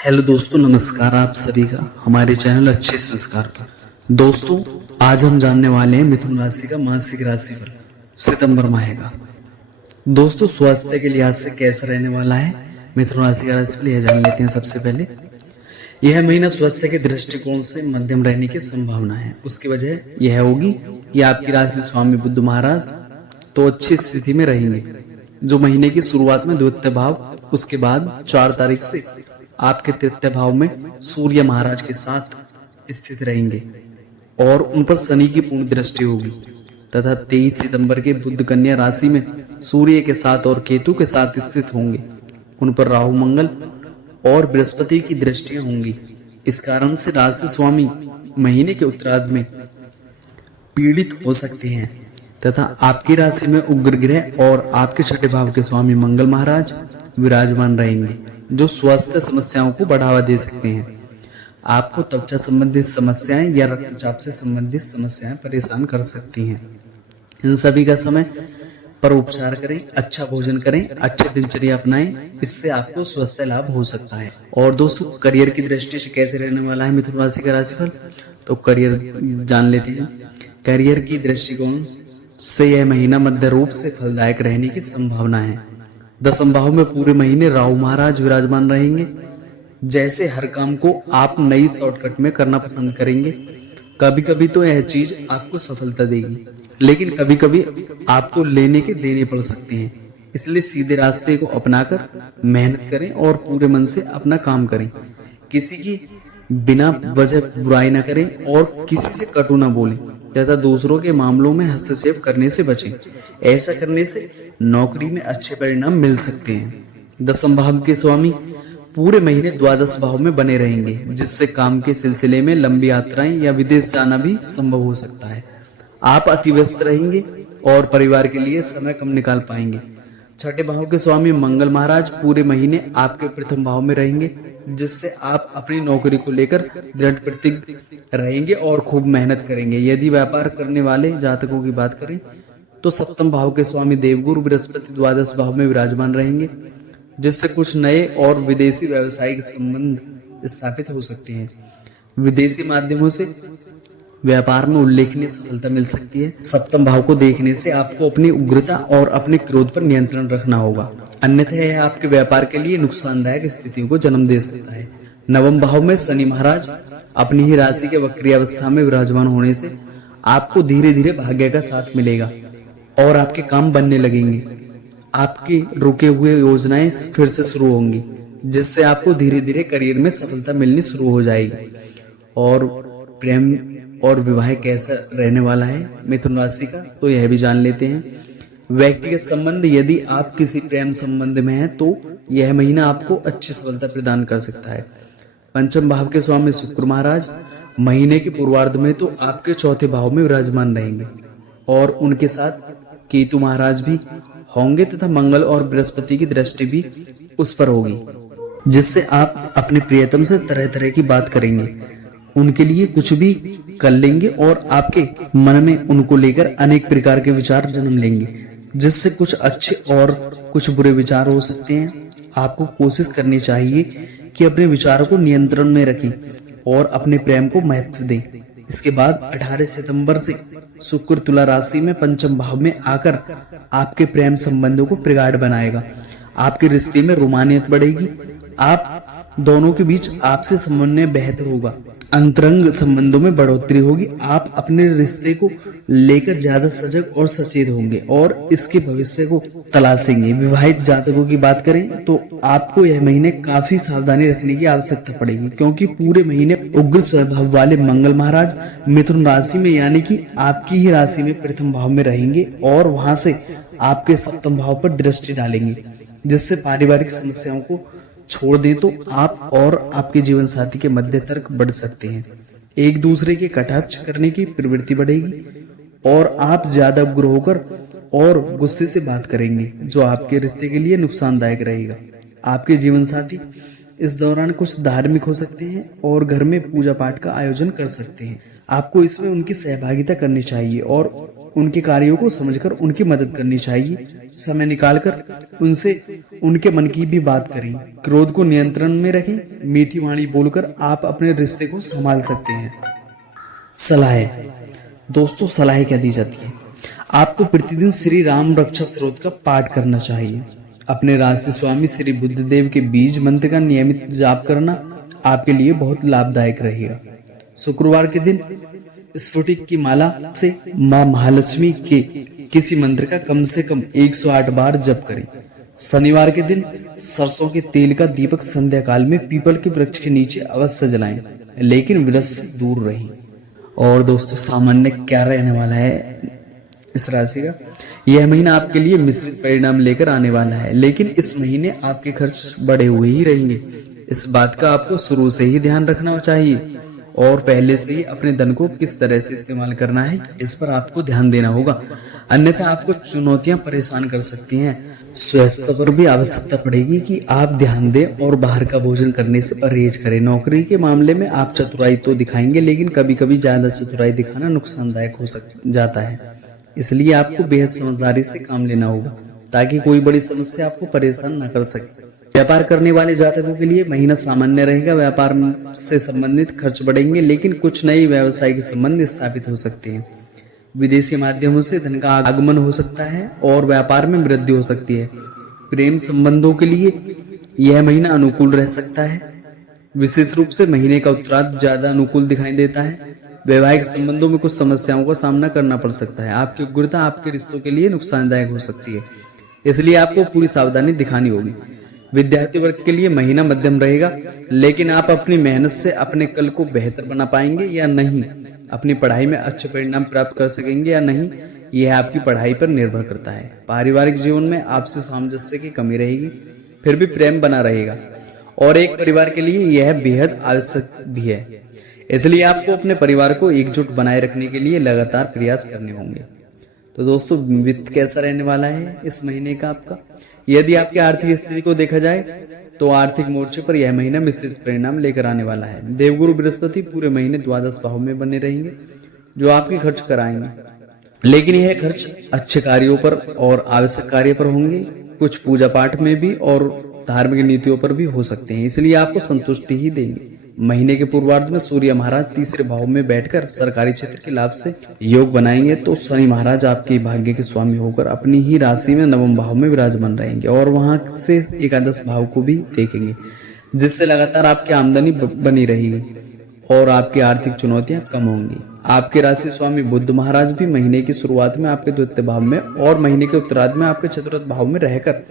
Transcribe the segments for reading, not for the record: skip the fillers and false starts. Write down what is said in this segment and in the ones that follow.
Hello दोस्तों, नमस्कार आप सभी का हमारे चैनल अच्छे संस्कार पर। दोस्तों, आज हम जानने वाले हैं मिथुन राशि का मासिक राशिफल सितंबर माह का। दोस्तों, स्वास्थ्य के लिहाज से कैसा रहने वाला है मिथुन राशि का राशिफल, यह जान लेते हैं। सबसे पहले यह महीना स्वास्थ्य के दृष्टिकोण से मध्यम रहने की संभावना है। उसकी वजह यह होगी कि आपकी राशि स्वामी बुध महाराज तो अच्छी स्थिति में रहेंगे, जो महीने की शुरुआत में द्वितीय भाव, उसके बाद 4 तारीख से आपके तृतीय भाव में सूर्य महाराज के साथ स्थित रहेंगे और उन पर शनि की पूर्ण दृष्टि होगी तथा 23 सितंबर के बुध कन्या राशि में सूर्य के साथ और केतु के साथ स्थित होंगे। उन पर राहु, मंगल और बृहस्पति की दृष्टियां होंगी। इस कारण से राशि स्वामी महीने के उत्तरार्ध में पीड़ित हो सकते हैं तथा आपकी राशि में उग्र ग्रह और आपके छठे भाव के स्वामी मंगल महाराज विराजमान रहेंगे, जो स्वास्थ्य समस्याओं को बढ़ावा दे सकते हैं। आपको त्वचा संबंधित समस्याएं या रक्तचाप से संबंधित समस्याएं परेशान कर सकती हैं। इन सभी का समय पर उपचार करें, अच्छा भोजन करें, अच्छे दिनचर्या अपनाएं, इससे आपको स्वास्थ्य लाभ हो सकता है। और दोस्तों, करियर की दृष्टि से कैसे रहने वाला है मिथुन राशि का राशिफल, तो करियर जान लेते हैं। करियर की दृष्टिकोण से यह महीना मध्य रूप से फलदायक रहने की संभावना है। दसम भाव में पूरे महीने राहु महाराज विराजमान रहेंगे। जैसे हर काम को आप नई शॉर्टकट में करना पसंद करेंगे। कभी कभी तो यह चीज आपको सफलता देगी, लेकिन कभी कभी आपको लेने के देने पड़ सकते हैं। इसलिए सीधे रास्ते को अपनाकर मेहनत करें और पूरे मन से अपना काम करें। किसी की बिना वजह बुराई न करें और किसी से कटु न बोलें तथा दूसरों के मामलों में हस्तक्षेप करने से बचें। ऐसा करने से नौकरी में अच्छे परिणाम मिल सकते हैं। दसम भाव के स्वामी पूरे महीने द्वादश भाव में बने रहेंगे, जिससे काम के सिलसिले में लंबी यात्राएं या विदेश जाना भी संभव हो सकता है। आप अति व्यस्त रहेंगे और परिवार के लिए समय कम निकाल पाएंगे। छठे भाव के स्वामी मंगल महाराज पूरे महीने आपके प्रथम भाव में रहेंगे, जिससे आप अपनी नौकरी को लेकर दृढ़ प्रतिज्ञ रहेंगे और खूब मेहनत करेंगे। यदि व्यापार करने वाले जातकों की बात करें तो सप्तम भाव के स्वामी देवगुरु बृहस्पति द्वादश भाव में विराजमान रहेंगे, जिससे कुछ नए और विदेशी व्यावसायिक संबंध स्थापित हो सकते हैं। विदेशी माध्यमों से व्यापार में उल्लेखनीय सफलता मिल सकती है। सप्तम भाव को देखने से आपको अपनी उग्रता और अपने क्रोध पर नियंत्रण रखना होगा, अन्यथा यह आपके व्यापार के लिए नुकसानदायक स्थितियों को जन्म दे सकता है। नवम भाव में शनि महाराज अपनी ही राशि के वक्री अवस्था में विराजमान होने से आपको धीरे धीरे भाग्य का साथ मिलेगा और आपके काम बनने लगेंगे। आपकी रुके हुए योजनाएं फिर से शुरू होंगी, जिससे आपको धीरे धीरे करियर में सफलता मिलनी शुरू हो जाएगी। और प्रेम और विवाह कैसा रहने वाला है मिथुन राशि का, तो यह भी जान लेते हैं। व्यक्तिगत संबंध, यदि आप किसी प्रेम संबंध में हैं तो यह महीना आपको अच्छी सफलता प्रदान कर सकता है। पंचम भाव के स्वामी शुक्र महाराज महीने के पूर्वार्ध में तो आपके चौथे भाव में विराजमान रहेंगे और उनके साथ केतु महाराज भी होंगे तथा मंगल और बृहस्पति की दृष्टि भी उस पर होगी, जिससे आप अपने प्रियतम से तरह तरह की बात करेंगे, उनके लिए कुछ भी कर लेंगे और आपके मन में उनको लेकर अनेक प्रकार के विचार जन्म लेंगे, जिससे कुछ अच्छे और कुछ बुरे विचार हो सकते हैं। आपको कोशिश करनी चाहिए कि अपने विचारों को नियंत्रण में रखें और अपने प्रेम को महत्व दें। इसके बाद 18 सितंबर से शुक्र तुला राशि में पंचम भाव में आकर आपके प्रेम संबंधों को प्रगाढ़ बनाएगा। आपके रिश्ते में रोमानियत बढ़ेगी। आप दोनों के बीच आपसी समन्वय बेहतर होगा। अंतरंग संबंधों में बढ़ोतरी होगी। आप अपने रिश्ते को लेकर ज्यादा सजग और सचेत होंगे और इसके भविष्य को तलाशेंगे। विवाहित जातकों की बात करें तो आपको यह महीने काफी सावधानी रखने की आवश्यकता पड़ेगी, क्योंकि पूरे महीने उग्र स्वभाव वाले मंगल महाराज मिथुन राशि में यानी कि आपकी ही राशि में प्रथम भाव में रहेंगे और वहां से आपके सप्तम भाव पर दृष्टि डालेंगे, जिससे पारिवारिक समस्याओं को छोड़ दें तो आप और आपके जीवन साथी के मध्य तर्क बढ़ सकते हैं। एक दूसरे के कटाक्ष करने की प्रवृत्ति बढ़ेगी और आप ज्यादा उग्र होकर और गुस्से से बात करेंगे, जो आपके रिश्ते के लिए नुकसानदायक रहेगा। आपके जीवन साथी इस दौरान कुछ धार्मिक हो सकते हैं और घर में पूजा पाठ का आयोजन कर सकते हैं। आपको इसमें उनकी सहभागिता करनी चाहिए और उनके कार्यों को समझकर उनकी मदद करनी चाहिए। समय निकालकर उनसे उनके मन की भी बात करें। क्रोध को नियंत्रण में रखें। मीठी वाणी बोलकर आप अपने रिश्ते को संभाल सकते हैं। सलाह दोस्तों, सलाह क्या दी जाती है? आपको प्रतिदिन श्री राम रक्षा स्तोत्र का पाठ करना चाहिए। अपने राशि स्वामी श्री बुद्धदेव के बीज मंत्र का नियमित जाप करना आपके लिए बहुत लाभदायक रहेगा। शुक्रवार के दिन स्फटिक की माला से मां महालक्ष्मी के किसी मंत्र का कम से कम 108 बार जप करें। शनिवार के दिन सरसों के तेल का दीपक संध्या काल में पीपल के वृक्ष के नीचे अवश्य जलाएं, लेकिन वृक्ष से दूर रहें। और दोस्तों, सामान्य क्या रहने वाला है इस राशि का? यह महीना आपके लिए मिश्रित परिणाम लेकर आने वाला है, लेकिन इस महीने आपके खर्च बढ़े हुए ही रहेंगे। इस बात का आपको शुरू से ही ध्यान रखना चाहिए और पहले से ही अपने धन को किस तरह से इस्तेमाल करना है इस पर आपको ध्यान देना होगा, अन्यथा आपको चुनौतियां परेशान कर सकती हैं। स्वास्थ्य पर भी आवश्यकता पड़ेगी कि आप ध्यान दें और बाहर का भोजन करने से परहेज करें। नौकरी के मामले में आप चतुराई तो दिखाएंगे, लेकिन कभी कभी ज्यादा चतुराई दिखाना नुकसानदायक हो जाता है। इसलिए आपको बेहद समझदारी से काम लेना होगा ताकि कोई बड़ी समस्या आपको परेशान न कर सके। व्यापार करने वाले जातकों के लिए महीना सामान्य रहेगा। व्यापार से संबंधित खर्च बढ़ेंगे, लेकिन कुछ नई व्यवसायिक संबंध स्थापित हो सकते हैं। विदेशी माध्यमों से धन का आगमन हो सकता है और व्यापार में वृद्धि हो सकती है। प्रेम संबंधों के लिए यह महीना अनुकूल रह सकता है। विशेष रूप से महीने का उत्तरार्ध ज्यादा अनुकूल दिखाई देता है। वैवाहिक संबंधों में कुछ समस्याओं का सामना करना पड़ सकता है। आपकी उग्रता आपके रिश्तों के लिए नुकसानदायक हो सकती है, इसलिए आपको पूरी सावधानी दिखानी होगी। विद्यार्थी वर्ग के लिए महीना मध्यम रहेगा, लेकिन आप अपनी मेहनत से अपने कल को बेहतर बना पाएंगे या नहीं, अपनी पढ़ाई में अच्छे परिणाम प्राप्त कर सकेंगे या नहीं, यह आपकी पढ़ाई पर निर्भर करता है। पारिवारिक जीवन में आपसी सामंजस्य की कमी रहेगी, फिर भी प्रेम बना रहेगा और एक परिवार के लिए यह बेहद आवश्यक भी है। इसलिए आपको अपने परिवार को एकजुट बनाए रखने के लिए लगातार प्रयास करने होंगे। तो दोस्तों, वित्त कैसा रहने वाला है इस महीने का आपका? यदि आपकी आर्थिक स्थिति को देखा जाए तो आर्थिक मोर्चे पर यह महीना मिश्रित परिणाम लेकर आने वाला है। देवगुरु बृहस्पति पूरे महीने द्वादश भाव में बने रहेंगे, जो आपके खर्च कराएंगे, लेकिन यह खर्च अच्छे कार्यों पर और आवश्यक कार्य पर होंगे। कुछ पूजा पाठ में भी और धार्मिक नीतियों पर भी हो सकते हैं, इसलिए आपको संतुष्टि ही देंगे। महीने के पूर्वार्ध में सूर्य महाराज तीसरे भाव में बैठकर सरकारी क्षेत्र के लाभ से योग बनाएंगे, तो शनि महाराज आपके भाग्य के स्वामी होकर अपनी ही राशि में नवम भाव में विराजमान रहेंगे और वहां से एकादश भाव को भी देखेंगे, जिससे लगातार आपकी आमदनी बनी रहेगी और आपकी आर्थिक चुनौतियां कम होंगी। आपके राशि स्वामी बुध महाराज भी महीने की शुरुआत में आपके द्वितीय भाव में और महीने के उत्तरार्ध में आपके चतुर्थ भाव में रहकर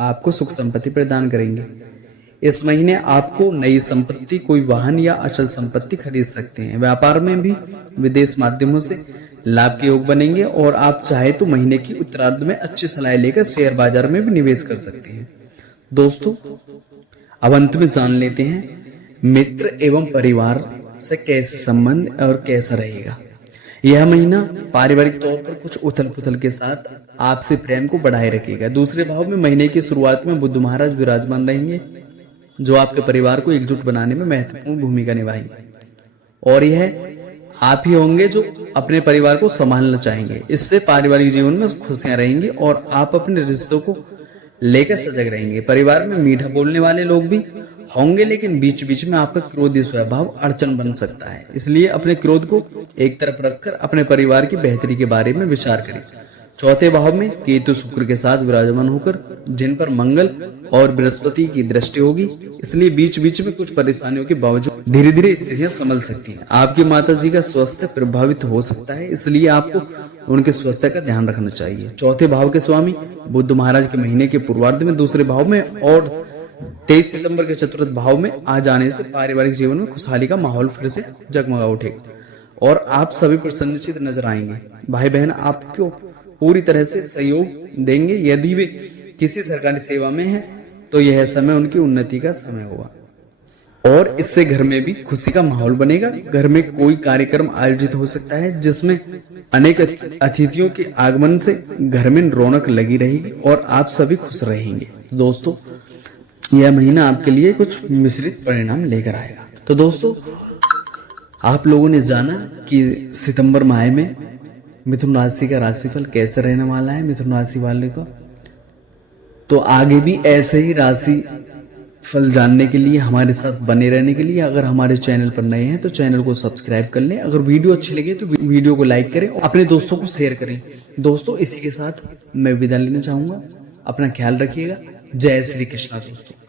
आपको सुख संपत्ति प्रदान करेंगे। इस महीने आपको नई संपत्ति, कोई वाहन या अचल संपत्ति खरीद सकते हैं। व्यापार में भी विदेश माध्यमों से लाभ के योग बनेंगे और आप चाहे तो महीने की उत्तरार्ध में अच्छी सलाह लेकर शेयर बाजार में भी निवेश कर सकते हैं। दोस्तों, अब अंत में जान लेते हैं मित्र एवं परिवार से कैसे संबंध और कैसा रहेगा। यह महीना पारिवारिक तौर पर कुछ उथल पुथल के साथ आपसे प्रेम को बढ़ाए रखेगा। दूसरे भाव में महीने की शुरुआत में बुध महाराज विराजमान रहेंगे, जो आपके परिवार को एकजुट बनाने में महत्वपूर्ण भूमिका निभाएंगे और यह आप ही होंगे जो अपने परिवार को संभालना चाहेंगे। इससे पारिवारिक जीवन में खुशियां रहेंगी और आप अपने रिश्तों को लेकर सजग रहेंगे। परिवार में मीठा बोलने वाले लोग भी होंगे, लेकिन बीच बीच में आपका क्रोधी स्वभाव अड़चन बन सकता है, इसलिए अपने क्रोध को एक तरफ रखकर अपने परिवार की बेहतरी के बारे में विचार करें। चौथे भाव में केतु शुक्र के साथ विराजमान होकर जिन पर मंगल और बृहस्पति की दृष्टि होगी, इसलिए बीच बीच में कुछ परेशानियों के बावजूद धीरे धीरे स्थितियां संभल सकती हैं। आपकी माताजी का स्वास्थ्य प्रभावित हो सकता है, इसलिए आपको उनके स्वास्थ्य का ध्यान रखना चाहिए। चौथे भाव के स्वामी बुध महाराज के महीने के पूर्वार्ध में दूसरे भाव में और 23 सितंबर के चतुर्थ भाव में आ जाने से पारिवारिक जीवन में खुशहाली का माहौल फिर से जगमगा उठेगा और आप सभी प्रसन्नचित नजर आएंगे। भाई बहन आपको पूरी तरह से सहयोग देंगे। यदि वे किसी सरकारी सेवा में हैं तो यह समय उनकी उन्नति का समय होगा और इससे घर में भी खुशी का माहौल बनेगा। घर में कोई कार्यक्रम आयोजित हो सकता है जिसमें अनेक अतिथियों के आगमन से घर में रौनक लगी रहेगी और आप सभी खुश रहेंगे। दोस्तों, यह महीना आपके लिए कुछ मिश्रित परिणाम लेकर आएगा। तो दोस्तों, आप लोगों ने जाना कि सितंबर माह में मिथुन राशि का राशिफल कैसे रहने वाला है मिथुन राशि वाले को। तो आगे भी ऐसे ही राशि फल जानने के लिए, हमारे साथ बने रहने के लिए, अगर हमारे चैनल पर नए हैं तो चैनल को सब्सक्राइब कर लें। अगर वीडियो अच्छी लगे तो वीडियो को लाइक करें और अपने दोस्तों को शेयर करें। दोस्तों इसी के साथ मैं विदा लेना चाहूंगा। अपना ख्याल रखिएगा। जय श्री कृष्णा दोस्तों।